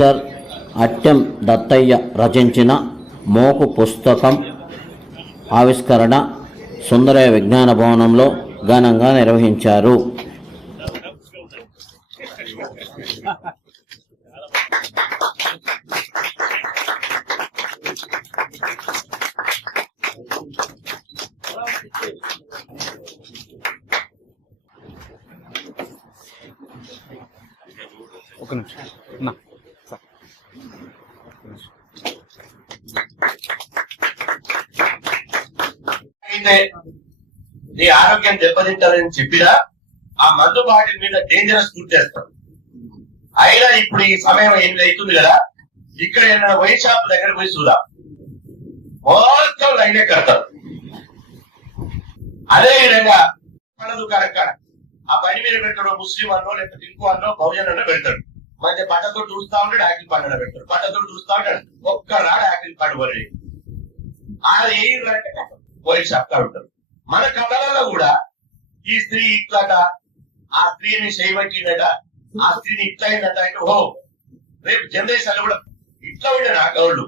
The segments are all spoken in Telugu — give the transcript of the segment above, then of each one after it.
డాక్టర్ అట్టెం దత్తయ్య రచించిన మోకు పుస్తకం ఆవిష్కరణ సుందరయ్య విజ్ఞాన భవనంలో ఘనంగా నిర్వహించారు. ఒక నిమిషం నా అయితే నీ ఆరోగ్యం దెబ్బతింటారని చెప్పినా ఆ మందు బాటిల్ మీద డేంజరస్ గుర్తు చేస్తాం. అయినా ఇప్పుడు ఈ సమయం 8 అవుతుంది కదా, ఇక్కడ ఏమైనా వైన్ షాప్ దగ్గర పోయి చూడా మొత్తం లైనే కడతారు. అదే విధంగా పళ్ళ దుకాణం కాడ ఆ పని మీద పెడతాడు ముస్లిం అన్నో లేకపోతే ఇంకో అన్నో బహుజన్ అన్నో పెడతాడు. మంచి పట్టతో చూస్తా ఉంటాడు, యాకిల్ పండుగ పెడతాడు. పట్టతో చూస్తా ఉంటాడు, ఒక్కనాడు యాకిల్ పండుగ ఆడ ఏంటంటే వైన్ షాప్ కాడ ఉంటారు. మన కథలలో కూడా ఈ స్త్రీ ఇట్లట, ఆ స్త్రీని చేయబట్టిందట, ఆ స్త్రీని ఇట్లా అయిందట అంటే ఓ రేపు జనరేషన్ కూడా ఇట్లా ఉండే నా గౌళ్ళు.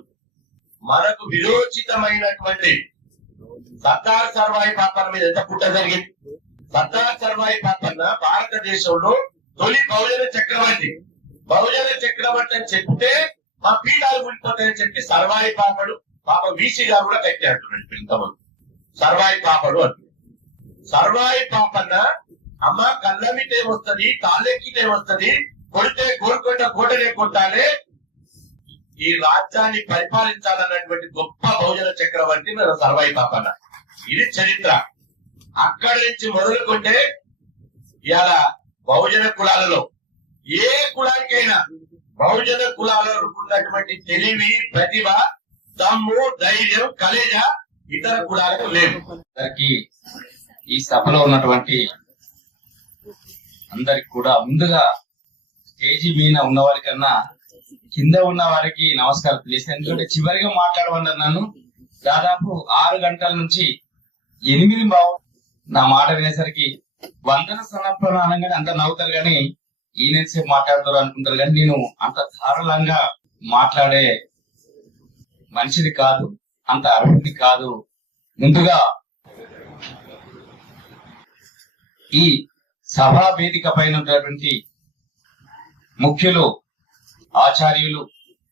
మనకు విరోచితమైనటువంటి సర్దార్ సర్వాయి పాపన్న మీద ఎంత పుట్ట జరిగింది. సర్దార్ సర్వాయి పాపన్న భారతదేశంలో తొలి బహుజన చక్రవర్తి. బహుజన చక్రవర్తి అని చెప్తే మా పీడాలు ముడిపోతాయని చెప్పి సర్వాయి పాపడు పాప వీసీ గారు కూడా కట్టి అంటున్నాడు. ఇంతమంది సర్వాయి పాపడు అంటు. సర్వాయి పాపన్న అమ్మ కళ్ళమితే వస్తుంది, కాళ్ళెక్కితే వస్తుంది, కొడితే గోల్కొండ కోటనే కొట్టాలి, ఈ రాజ్యాన్ని పరిపాలించాలన్నటువంటి గొప్ప బహుజన చక్రవర్తి మన సర్వాయి పాపన్న. ఇది చరిత్ర. అక్కడి నుంచి మొదలుకుంటే ఇవాళ బహుజన కులాలలో ఏ కులానికైనా బహుజన కులాలలో ఉన్నటువంటి తెలివి, ప్రతిభ, దమ్ము, ధైర్యం, కలేజ ఇతర కులాలకు లేదు. ఈ సభలో ఉన్నటువంటి అందరికి కూడా ముందుగా స్టేజీ మీద ఉన్న వారికన్నా కింద ఉన్న వారికి నమస్కారం తెలియదు. ఎందుకంటే చివరిగా మాట్లాడమన్నారు నన్ను. దాదాపు 6 గంటల నుంచి 8 నా మాట వినేసరికి వందన సమర్పణ అనగానే అంత నవ్వుతారు కానీ ఈయనసేపు మాట్లాడతారు అనుకుంటారు. కానీ నేను అంత ధారాళంగా మాట్లాడే మనిషిని కాదు, అంత అర్హుడిని కాదు. ముందుగా ఈ సభా వేదిక పైన ఉన్నటువంటి ముఖ్యులు, ఆచార్యులు,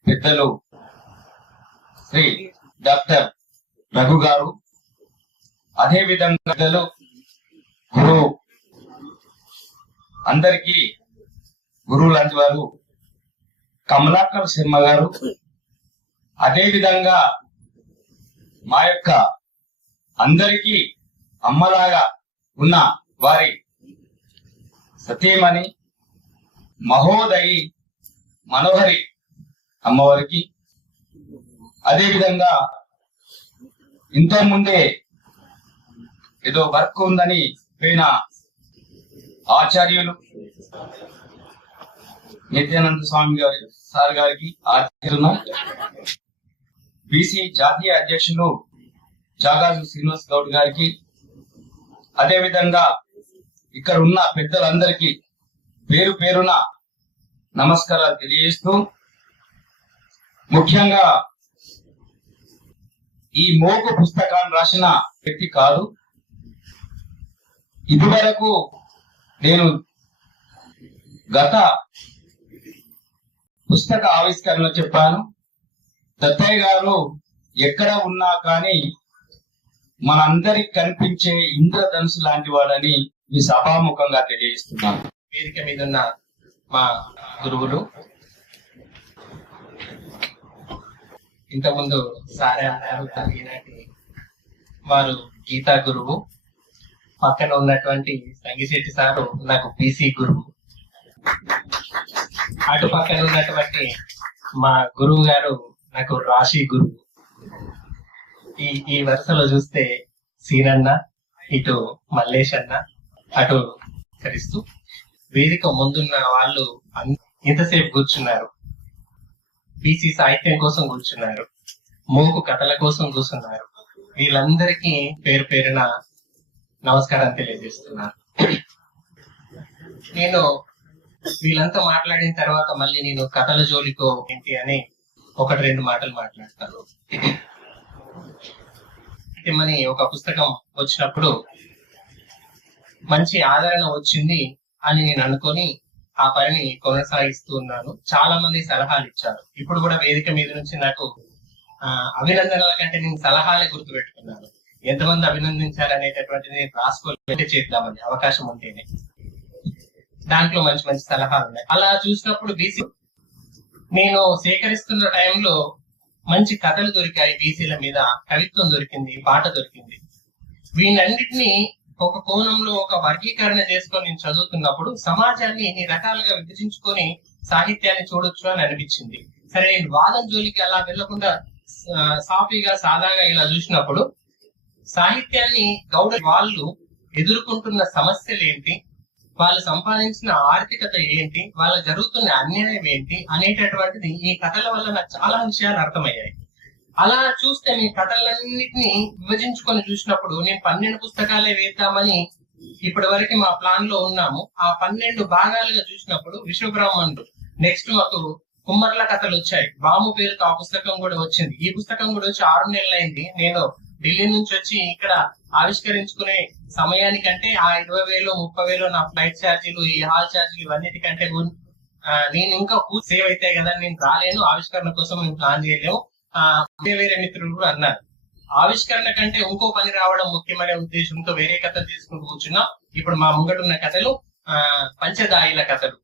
పెద్దలు శ్రీ డాక్టర్ రఘు గారు, అదే విధంగా గురువు అందరికీ గురువు లాంటి వారు కమలాకర్ శర్మ గారు, అదే విధంగా మా యొక్క అందరికీ అమ్మలాగా ఉన్న వారి సతీమణి మహోదయి మనోహరి అమ్మవారికి, అదే విధంగా ఇంతకు ముందే ఏదో వర్క్ ఉందని పోయిన ఆచార్యులు నిత్యానంద స్వామి గారి సార్ గారికి, ఆచార్యులు బీసీ జాతీయ అధ్యక్షులు జాగాజు శ్రీనివాస్ గౌడ్ గారికి, అదే విధంగా ఇక్కడ ఉన్న పెద్దలందరికీ పేరు పేరున నమస్కారాలు తెలియజేస్తూ, ముఖ్యంగా ఈ మోకు పుస్తకాన్ని రాసిన వ్యక్తి కాదు. ఇదివరకు నేను గత పుస్తక ఆవిష్కరణ చెప్పాను. దత్తయ్య గారు ఎక్కడ ఉన్నా కానీ మనందరికి కనిపించే ఇంద్రధనుసు లాంటి వాడని మీ సభాముఖంగా తెలియజేస్తున్నాను. వేదిక మీద ఉన్న మా గురువులు, ఇంతకుముందు సారే అన్నారు ఈనాటి వారు గీతా గురువు, పక్కన ఉన్నటువంటి సంగిశెట్టి సారు నాకు బీసీ గురువు, అటు పక్కన ఉన్నటువంటి మా గురువు గారు నాకు రాశి గురువు. ఈ వరుసలో చూస్తే సీనన్న, ఇటు మల్లేష్ అన్న, అటు కరిస్తూ వేదిక ముందున్న వాళ్ళు ఇంతసేపు కూర్చున్నారు. బీసీ సాహిత్యం కోసం కూర్చున్నారు, మోకు కథల కోసం కూర్చున్నారు. వీళ్ళందరికీ పేరు పేరున నమస్కారం తెలియజేస్తున్నాను. నేను వీళ్ళంతా మాట్లాడిన తర్వాత మళ్ళీ నేను కథల జోలికో ఏంటి అని ఒకటి రెండు మాటలు మాట్లాడతాను. మని ఒక పుస్తకం వచ్చినప్పుడు మంచి ఆదరణ వచ్చింది అని నేను అనుకొని ఆ పనిని కొనసాగిస్తూ ఉన్నాను. చాలా మంది సలహాలు ఇచ్చారు. ఇప్పుడు కూడా వేదిక మీద నుంచి నాకు అభినందనల కంటే నేను సలహాలే గుర్తు పెట్టుకున్నాను. ఎంతమంది అభినందించారనేటటువంటిది నేను రాసుకోలే చేద్దామని అవకాశం ఉంటేనే. దాంట్లో మంచి మంచి సలహాలు ఉన్నాయి. అలా చూసినప్పుడు బీసీ నేను సేకరిస్తున్న టైంలో మంచి కథలు దొరికాయి, బీసీల మీద కవిత్వం దొరికింది, పాట దొరికింది. వీటన్నిటిని ఒక కోణంలో ఒక వర్గీకరణ చేసుకొని నేను చదువుతున్నప్పుడు సమాజాన్ని ఇన్ని రకాలుగా విభజించుకొని సాహిత్యాన్ని చూడొచ్చు అని అనిపించింది. సరే, నేను వాదం జోలికి అలా వెళ్లకుండా సాఫీగా సాదాగా ఇలా చూసినప్పుడు సాహిత్యాన్ని గౌడ వాళ్ళు ఎదుర్కొంటున్న సమస్యలు ఏంటి, వాళ్ళు సంపాదించిన ఆర్థికత ఏంటి, వాళ్ళకి జరుగుతున్న అన్యాయం ఏంటి అనేటటువంటిది ఈ కథల వల్ల నాకు చాలా విషయాలు అర్థమయ్యాయి. అలా చూస్తే మీ కథలన్నింటినీ విభజించుకొని చూసినప్పుడు నేను 12 పుస్తకాలే వేద్దామని ఇప్పటి వరకు మా ప్లాన్ లో ఉన్నాము. ఆ 12 భాగాలుగా చూసినప్పుడు విశ్వబ్రాహ్మణుడు, నెక్స్ట్ మాకు కుమ్మర్ల కథలు వచ్చాయి, బాము పేరుతో ఆ పుస్తకం కూడా వచ్చింది. ఈ పుస్తకం కూడా వచ్చి 6 నెలలైంది. నేను ఢిల్లీ నుంచి వచ్చి ఇక్కడ ఆవిష్కరించుకునే సమయానికంటే ఆ 20,000 30,000 నా ఫ్లైట్ ఛార్జీలు, ఈ హాల్ ఛార్జీలు ఇవన్నిటికంటే నేను ఇంకా పూర్తి సేవ్ అయితే కదా నేను రాలేను, ఆవిష్కరణ కోసం మేము ప్లాన్ చేయలేము. వేరే మిత్రులు కూడా అన్నారు, ఆవిష్కరణ కంటే ఇంకో పని రావడం ముఖ్యమనే ఉద్దేశంతో వేరే కథలు తీసుకుని కూర్చున్నాం. ఇప్పుడు మా ముంగటున్న కథలు పంచదాయిల కథలు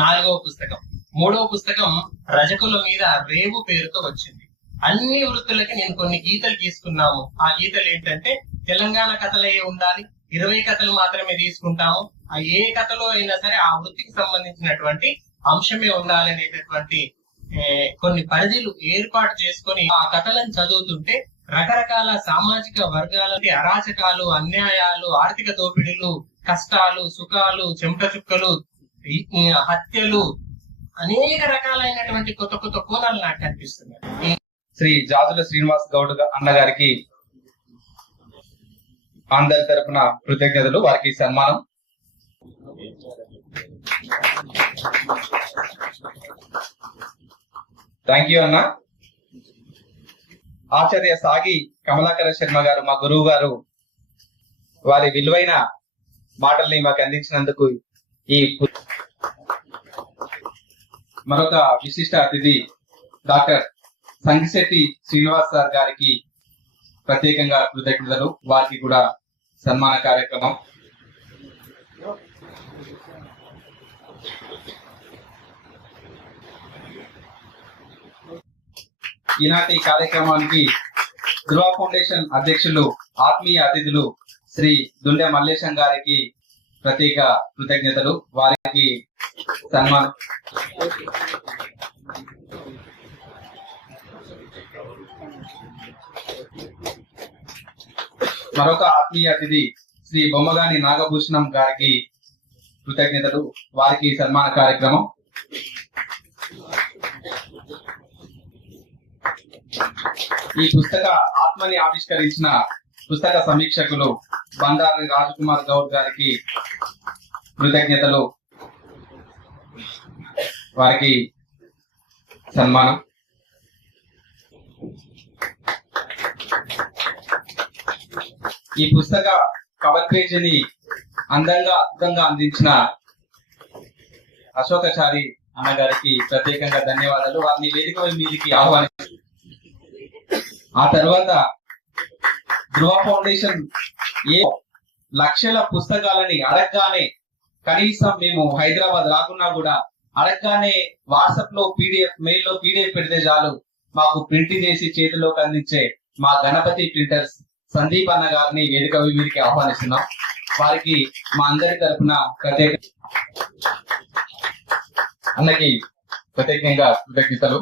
4వ పుస్తకం. 3వ పుస్తకం రజకుల మీద రేవు పేరుతో వచ్చింది. అన్ని వృత్తులకి నేను కొన్ని గీతలు తీసుకున్నాము. ఆ గీతలు ఏంటంటే తెలంగాణ కథలే ఉండాలి, 20 కథలు మాత్రమే తీసుకుంటాము, ఆ ఏ కథలో అయినా సరే ఆ వృత్తికి సంబంధించినటువంటి అంశమే ఉండాలి అనేటటువంటి కొన్ని పరిధులు ఏర్పాటు చేసుకొని ఆ కథలను చదువుతుంటే రకరకాల సామాజిక వర్గాల అరాచకాలు, అన్యాయాలు, ఆర్థిక దోపిడీలు, కష్టాలు, సుఖాలు, చెమట చుక్కలు, హత్యలు, అనేక రకాలైనటువంటి కొత్త కొత్త కోణాలు నాకు కనిపిస్తున్నాయి. శ్రీ జాజుల శ్రీనివాస్ గౌడ్ అన్నగారికి అందరి తరపున కృతజ్ఞతలు, వారికి సన్మానం. థ్యాంక్ యూ అన్న. ఆచార్య సాగి కమలాకర శర్మ గారు, మా గురువు గారు, వారి విలువైన మాటల్ని మాకు అందించినందుకు ఈ మరొక విశిష్ట అతిథి డాక్టర్ సంగిశెట్టి శ్రీనివాస్ సార్ గారికి ప్రత్యేకంగా కృతజ్ఞతలు, వారికి కూడా సన్మాన కార్యక్రమం. ఈనాటి కార్యక్రమానికి ధృవ ఫౌండేషన్ అధ్యక్షులు, ఆత్మీయ అతిథులు శ్రీ దుండె మల్లేశం గారికి ప్రత్యేక కృతజ్ఞతలు, వారికి సన్మానం. మరొక ఆత్మీయ అతిథి శ్రీ బొమ్మగాని నాగభూషణం గారికి కృతజ్ఞతలు, వారికి సన్మాన కార్యక్రమం. ఈ పుస్తక ఆత్మని ఆవిష్కరించిన పుస్తక సమీక్షకులు బండారి రాజకుమార్ గౌడ్ గారికి కృతజ్ఞతలు, వారికి సన్మానం. ఈ పుస్తక కవర్ పేజీని అందంగా అద్భుతంగా అందించిన అశోకాచారి అన్నగారికి ప్రత్యేకంగా ధన్యవాదాలు, వారిని వేదిక మీదికి ఆహ్వానించారు. ఆ తర్వాత ధృవ ఫౌండేషన్ లక్షల పుస్తకాలని అడగగానే, కనీసం మేము హైదరాబాద్ రాకున్నా కూడా అడగగానే వాట్సాప్ లో పీడిఎఫ్, మెయిల్ లో పీడిఎఫ్ పెడితే చాలు మాకు ప్రింట్ చేసి చేతిలోకి అందించే మా గణపతి ప్రింటర్స్ సందీప్ అన్న గారిని వేదిక వీరికి ఆహ్వానిస్తున్నాం. వారికి మా అందరి తరఫున అన్నకి ప్రత్యేకంగా కృతజ్ఞతలు.